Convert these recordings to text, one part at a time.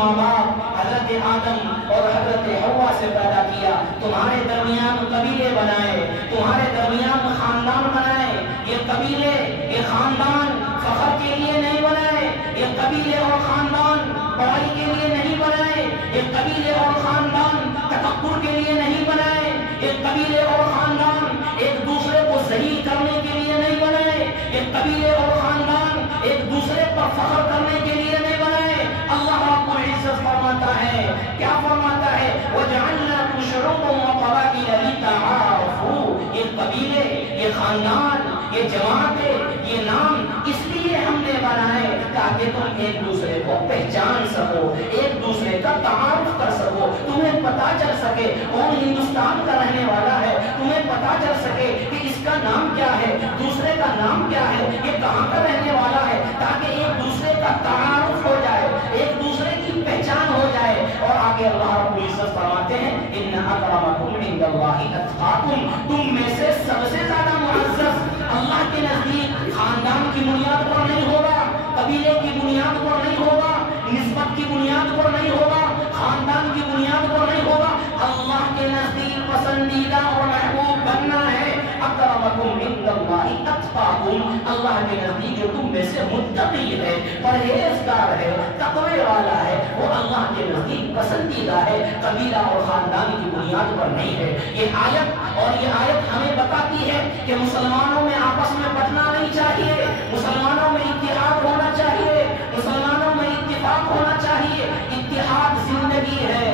ماں باپ حضرت آدم اور حضرت حوا سے پیدا کیا، تمہارے درمیان قبیلے بنائے، تمہارے درمیان خاندان بنائے۔ یہ قبیلے، یہ خاندان فخر کے لیے نہیں بنائے، یہ قبیلے اور خاندان بڑائی کے لیے نہیں بنائے، یہ قبیلے اور خاندان تکبر کے لیے نہیں بنائے، یہ قبیلے اور خاندان ایک دوسرے کو ذلیل کرنے کے لیے نہیں بنائے، یہ قبیلے اور خاندان ایک دوسرے پر فخر کرنے کے لیے نہیں بنائے۔ اللہ رب العزت فرماتا ہے، کیا فرماتا ہے؟ وَجَعَلْنَاكُمْ شُعُوبًا وَقَبَائِلَ لِتَعَارَفُوا۔ یہ قبیلے، یہ خاندان، یہ جماعتیں، یہ نام اس لیے ہم نے بنائے تاکہ تم ایک دوسرے کو پہچان سکو، ایک دوسرے کا تعارف کر سکو، تمہیں پتا چل سکے کون ہندوستان کا رہنے والا ہے، تمہیں پتا چل سکے کہ اس کا نام کیا ہے، دوسرے کا نام کیا ہے، یہ کہاں کا رہنے والا ہے، تاکہ ایک دوسرے کا تعارف ہو جائے، ایک دوسرے کی پہچان ہو جائے۔ اور آگے اللہ رب العزت فرماتے ہیں ان اکرمکم عند اللہ اتقاکم، تم میں سے سب سے زیادہ معزز اللہ کے نزدیک خاندان کی بنیاد پر نہیں ہوگا، قبیلے کی بنیاد پر نہیں ہوگا، نسبت کی بنیاد پر نہیں ہوگا، خاندان کی بنیاد پر نہیں ہوگا، اللہ کے نزدیک پسندیدہ اور محبوب بننا ہے۔ اکرمکم عند اللہ اتقاکم، اللہ کے نزدیک جو تم میں سے متقی ہے، پرہیزگار ہے، تقوی والا ہے، وہ اللہ کے نزدیک پسندیدہ ہے، قبیلہ اور خاندان کی بنیاد پر نہیں ہے۔ یہ آیت ہمیں بتاتی ہے کہ مسلمانوں میں آپس میں بٹنا نہیں چاہیے، مسلمانوں میں اتحاد ہونا چاہیے، مسلمانوں میں اتفاق ہونا چاہیے۔ اتحاد زندگی ہے،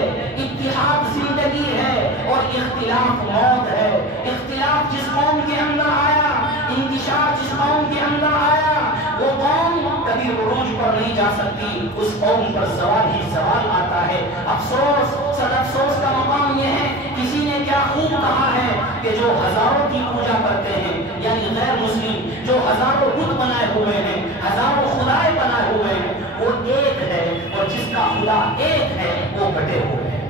اتحاد زندگی ہے، اور اختلاف موت ہے۔ اختلاف جس قوم کے اندر آیا، انتشار جس قوم کے اندر آیا، وہ قوم کبھی عروج پر نہیں جا سکتی، اس قوم پر زوال ہی زوال آتا ہے۔ افسوس، صد افسوس کا مقام یہ ہے، کسی نے کیا خوب کہا ہے کہ جو ہزاروں کی پوجا کرتے ہیں، یعنی غیر مسلم جو ہزاروں بت بنائے ہوئے ہیں، ہزاروں خدائے بنائے ہوئے ہیں، وہ ایک ہے، اور جس کا خدا ایک ہے وہ بٹے ہوئے ہیں۔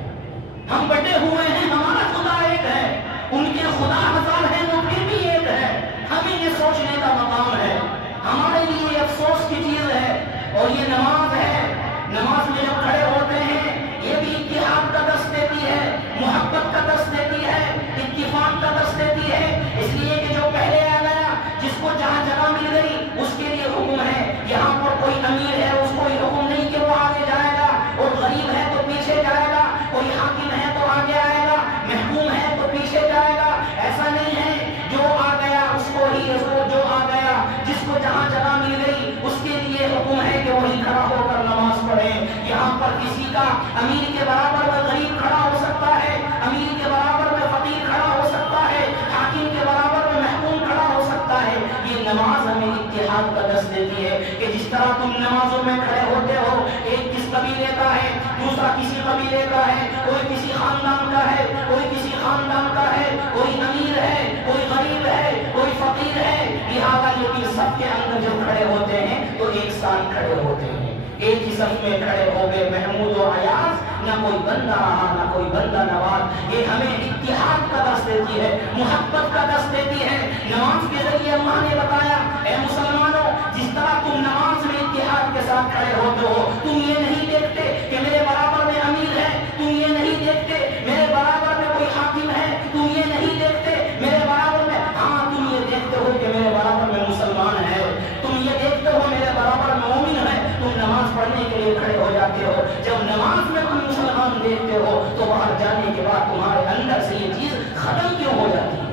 ہم بٹے ہوئے ہیں، ہمارا خدا ایک ہے، ان کے خدا ہزار ہیں وہ پھر بھی ایک ہے۔ ہمیں یہ سوچنے کا مقام ہے، ہمارے لیے یہ افسوس کی چیز ہے۔ اور یہ نماز ہے، نماز میں جب کھڑے ہوتے ہیں یہ بھی اتحاد کا درس دیتی ہے، محبت کا درس دیتی ہے، اتفاق کا درس دیتی ہے، اس لیے کہ جو پہلے آ گیا، جس کو جہاں جگہ مل گئی اس کے لیے حکم ہے۔ یہاں پر کوئی امیر ہے اس کو یہ حکم نہیں کہ وہ آگے جائے گا، اور غریب ہے تو پیچھے جائے گا، کوئی حاکم ہے تو آگے آئے گا، محکوم ہے تو پیچھے جائے گا، ایسا نہیں ہے۔ جو آ گیا اس کو ہی، جو آ گیا جس کو جہاں جگہ مل گئی اس کے لیے حکم ہے کہ وہی کھڑا ہو کر نماز پڑھے۔ یہاں پر کسی کا امیر کے برابر میں غریب کھڑا ہو سکتا ہے، امیر کے برابر میں فقیر کھڑا ہو سکتا ہے، حاکم کے برابر میں محکوم کھڑا ہو سکتا ہے۔ یہ نماز ہمیں اتحاد کا درس دیتی ہے کہ جس طرح تم نمازوں میں کھڑے ہوتے ہو، ایک کس قبیلے کا ہے، دوسرا کسی قبیلے کا ہے، کوئی کسی خاندان کا ہے، کوئی کسی خاندان کا ہے، کوئی امیر ہے، کوئی غریب ہے، کوئی فقیر ہے، لہذا لیکن سب کے اندر جب کھڑے ہوتے ہیں تو ایک ساتھ کھڑے ہوتے ہیں، ایک ہی صف میں کھڑے ہو گئے، محمود و ایاز، نہ کوئی بندہ رہا نہ کوئی بندہ نواز۔ یہ ہمیں اتحاد کا درس دیتی ہے، محبت کا درس دیتی ہے۔ نماز کے ذریعے اللہ نے بتایا، اے مسلمانوں، جس طرح تم نماز میں اتحاد کے ساتھ کھڑے ہوتے ہو، تم یہ نہیں دیکھتے کہ میرے برابر میں امیر ہے، تم یہ نہیں دیکھتے میرے برابر میں کوئی حاکم ہے، تم یہ نہیں دیکھتے میرے برابر میں، ہاں تم یہ دیکھتے ہو کہ میرے برابر میں مسلمان ہے، تم یہ دیکھتے ہو میرے برابر میں مومن ہے، تم نماز پڑھنے کے لیے کھڑے ہو جاتے ہو۔ جب نماز میں تم مسلمان دیکھتے ہو تو باہر جانے کے بعد تمہارے اندر سے یہ چیز ختم کیوں ہو جاتی ہے؟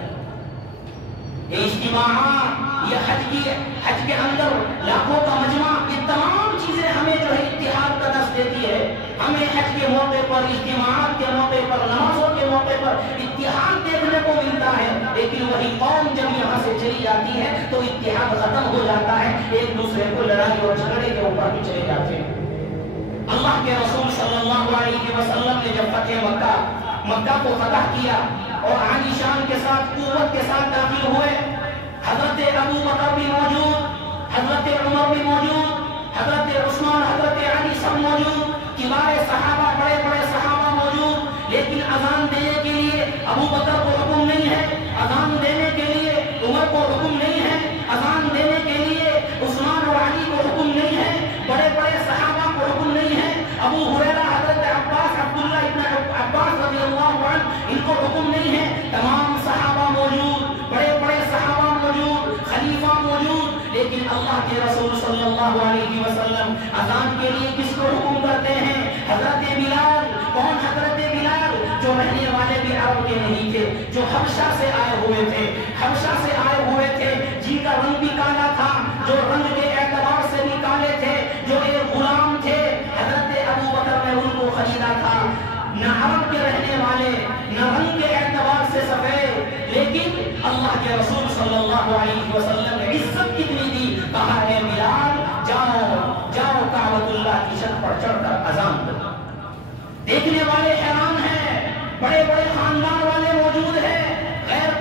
یہ اجتماعات، یہ حج کے اندر لاکھوں کا مجمع، یہ تمام چیزیں ہمیں جو ہے اتحاد کا درس دیتی ہے۔ ہمیں حج کے موقع پر، اجتماعات کے موقع پر، نمازوں کے موقع پر اتحاد دیکھنے کو ملتا ہے، لیکن وہی قوم جب یہاں سے چلی جاتی ہے تو اتحاد ختم ہو جاتا ہے، ایک دوسرے کو لڑائی اور جھگڑے کے اوپر بھی چلے جاتے ہیں۔ اللہ کے رسول صلی اللہ علیہ وسلم نے جب مکہ کو فتح کیا اور عالی شان کے ساتھ، قوت کے ساتھ داخل ہوئے، حضرت ابو بکر بھی موجود، حضرت عمر بھی موجود، حضرت عثمان، حضرت علی سب موجود، کبار صحابہ، بڑے بڑے صحابہ موجود، لیکن اذان دینے کے لیے ابو بکر کو حکم نہیں ہے، اذان دینے کے لیے عمر کو حکم نہیں ہے، اذان دینے کے لیے عثمان اور علی کو حکم نہیں ہے، بڑے بڑے صحابہ کو حکم نہیں ہے، ابو ہریرہ اذان کے لیے کس کو حکم کرتے ہیں؟ حضرت بلال۔ کون حضرت بلال؟ جو رہنے والے بھی عرب کے نہیں تھے، جو حبشہ سے آئے ہوئے تھے، حبشہ سے آئے ہوئے تھے، جن کا رنگ بھی کالا تھا، جو رنگ کے اعتبار سے بھی کالے تھے، جو ایک غلام تھے۔ حضرت ابو بکر نے ان کو خریدا تھا، نہ عرب کے رہنے والے، نہ رنگ کے اعتبار سے سفید، لیکن اللہ کے رسول صلی اللہ علیہ وسلم نے عزت کتنی دی، کہا اے بلال جاؤ جاؤ کعبۃ اللہ کی چھت پر چڑھ کر اذان دو۔ دیکھنے والے حیران ہیں، بڑے بڑے خاندان والے موجود ہیں، غیر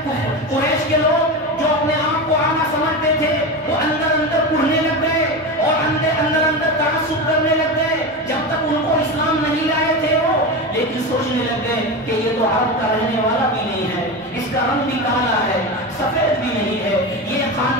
قریش کے لوگ جو اپنے آپ کو اعلیٰ سمجھتے تھے وہ اندر اندر پڑھنے لگ گئے اور اندر تعصب کرنے لگ گئے، جب تک ان کو اسلام نہیں لائے تھے وہ، لیکن سوچنے لگ گئے کہ یہ تو عرب کا رہنے والا بھی نہیں ہے، اس کا رنگ بھی کالا ہے، سفید بھی نہیں ہے،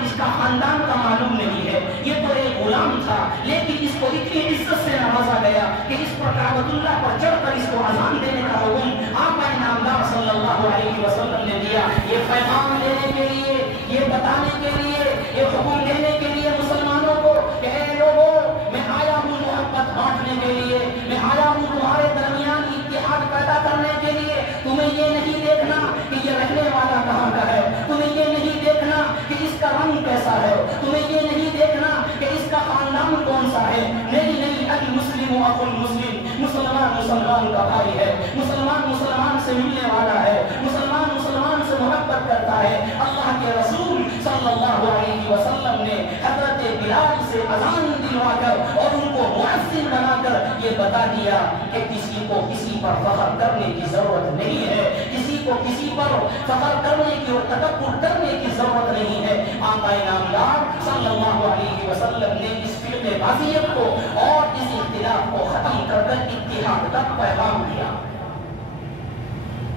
اس کا خاندان کا معلوم نہیں ہے، یہ تو ایک غلام تھا، لیکن اس کو اتنی عزت سے نوازا گیا کہ اس پر کعبۃ اللہ پر چڑھ کر اس کو اذان دینے کا حکم آقا نامدار صلی اللہ علیہ وسلم نے دیا۔ یہ پیغام دینے کے لیے، یہ بتانے کے لیے، یہ حکم دینے کے لیے مسلمانوں کو کہ اے لوگوں میں آیا ہوں محبت بانٹنے کے لیے، میں آیا ہوں تمہارے درمیان اتحاد پیدا کرنے کے لیے۔ تمہیں یہ نہیں دیکھنا کہ یہ رہنے والا کہاں کا ہے، تمہیں یہ نہیں دیکھنا کہ اس کا رنگ کیسا ہے، تمہیں یہ نہیں دیکھنا کہ اس کا خاندان کون سا ہے، نہیں المسلم اخو المسلم، مسلمان کا بھائی ہے، مسلمان سے ملنے والا ہے، مسلمان سے محبت کرتا ہے۔ اللہ کے رسول صلی اللہ علیہ وسلم نے حضرت بلال سے اذان دلوا کر اور ان کو مؤذن بنا کر یہ بتا دیا کہ کسی کو کسی پر فخر کرنے کی ضرورت نہیں ہے، کسی کو کسی پر فخر کرنے کی اور تکبر کرنے کی ضرورت نہیں ہے۔ آقا نامدار صلی اللہ علیہ وسلم نے اس فرقے بازیت کو اور اس اختلاف کو ختم کر کر اتحاد کا پیغام دیا۔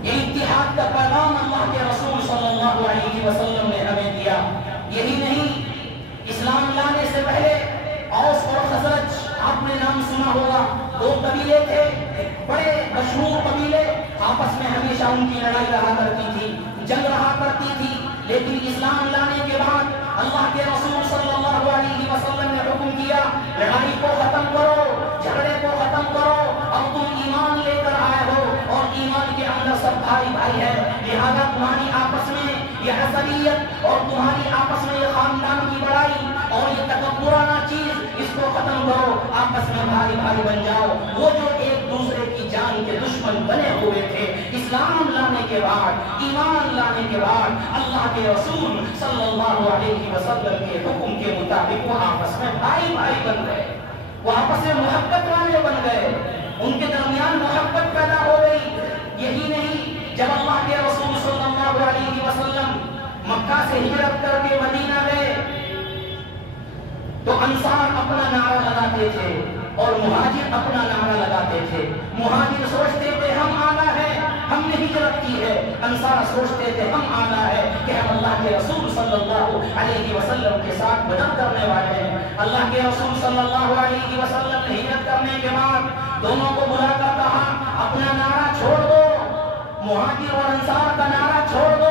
یہ اتحاد کا پیغام اللہ کے رسول صلی اللہ علیہ وسلم نے ہمیں دیا۔ یہی نہیں، اسلام لانے سے پہلے اوس اور خزرج، آپ نے نام سنا ہوگا، دو قبیلے تھے، بڑے مشہور قبیلے، آپس میں ہمیشہ ان کی لڑائی رہا کرتی تھی، جنگ رہا کرتی تھی، لیکن اسلام لانے کے بعد اللہ کے رسول صلی اللہ علیہ وسلم نے حکم کیا لڑائی کو ختم کرو، جھگڑے کو ختم کرو، اب تم ایمان لے کر آئے ہو اور ایمان کے اندر سب بھائی بھائی ہے، لہذا تمہاری آپس میں یہ عصبیت اور تمہاری آپس میں یہ خاندان کی بڑائی اور یہ تکبرانہ چیز، اس کو ختم کرو، آپس میں بھائی بھائی بن جاؤ۔ وہ جو ایک دوسرے کی جان کے دشمن بنے ہوئے تھے، اسلام لانے کے بعد، ایمان لانے کے بعد اللہ کے رسول صلی اللہ علیہ وسلم کے حکم کے مطابق وہ آپس میں بھائی بھائی بن گئے، وہ آپس میں محبت والے بن گئے، ان کے درمیان محبت پیدا ہو گئی۔ یہی نہیں، جب اللہ کے رسول صلی اللہ علیہ وسلم مکہ سے ہجرت کر کے مدینہ گئے تو انصار اپنا نعرہ لگاتے تھے اور مہاجر اپنا نعرہ لگاتے تھے۔ مہاجر سوچتے تھے ہم آنا ہے، ہم نے ہجرت کی ہے، انصار سوچتے تھے ہم آنا ہے کہ ہم اللہ کے رسول صلی اللہ علیہ وسلم کے ساتھ مدد کرنے والے ہیں۔ اللہ کے رسول صلی اللہ علیہ وسلم نے ہجرت کرنے کے بعد دونوں کو بلا کر کہا اپنا نعرہ چھوڑ دو، مہاجر اور انصار کا نعرہ چھوڑ دو،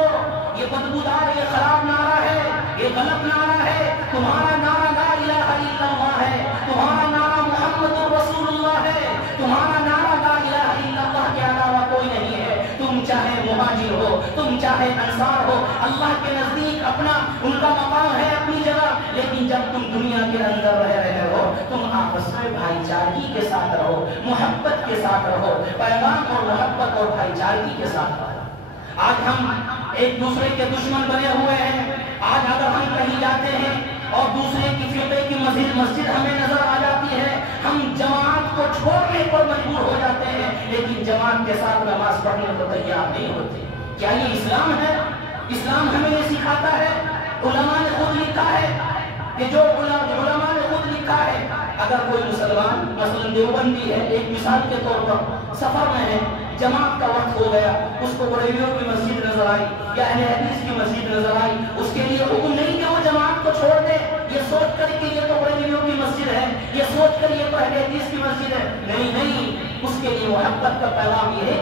یہ بدبودار، یہ خراب نعرہ ہے، یہ غلط نعرہ ہے، تمہارا نعرہ لا الہ الا اللہ ہے، تمہارا نعرہ محمد رسول اللہ ہے، تمہارا نعرہ لا الہ الا اللہ کے علاوہ کوئی نہیں ہے۔ تم چاہے مہاجر ہو، تم چاہے انصار ہو، اللہ کے نزدیک اپنا ان کا مقام ہے اپنی جگہ، لیکن جب تم دنیا کے اندر رہ رہے ہو تم آپس میں بھائی چارگی کے ساتھ رہو، محبت کے ساتھ رہو، پیغام اور محبت اور بھائی چارگی کے ساتھ رہو۔ آج ہم ایک دوسرے کے دشمن بنے ہوئے ہیں۔ آج اگر ہم کہیں جاتے ہیں اور دوسرے کی فرقے کی مسجد ہمیں نظر آ جاتی ہے، ہم جماعت کو چھوڑنے پر مجبور ہو جاتے ہیں، لیکن جماعت کے ساتھ نماز پڑھنے کو تیار نہیں ہوتے۔ کیا یہ اسلام ہے؟ اسلام ہمیں یہ سکھاتا ہے؟ علماء نے خود لکھا ہے کہ جو علماء نے خود لکھا ہے، اگر کوئی مسلمان مثلا دیوبندی ہے، ایک مثال کے طور پر سفر میں ہے، جماعت کا وقت ہو گیا، اس کو بریلیوں کی مسجد نظر آئی یا اہل حدیث کی مسجد نظر آئی، اس کے لیے حکم نہیں کہ وہ جماعت کو چھوڑ دے یہ سوچ کر کہ یہ تو بریلیوں کی مسجد ہے، یہ سوچ کر یہ تو اہل حدیث کی مسجد ہے، نہیں، اس کے لیے محبت کا پیغام یہ ہے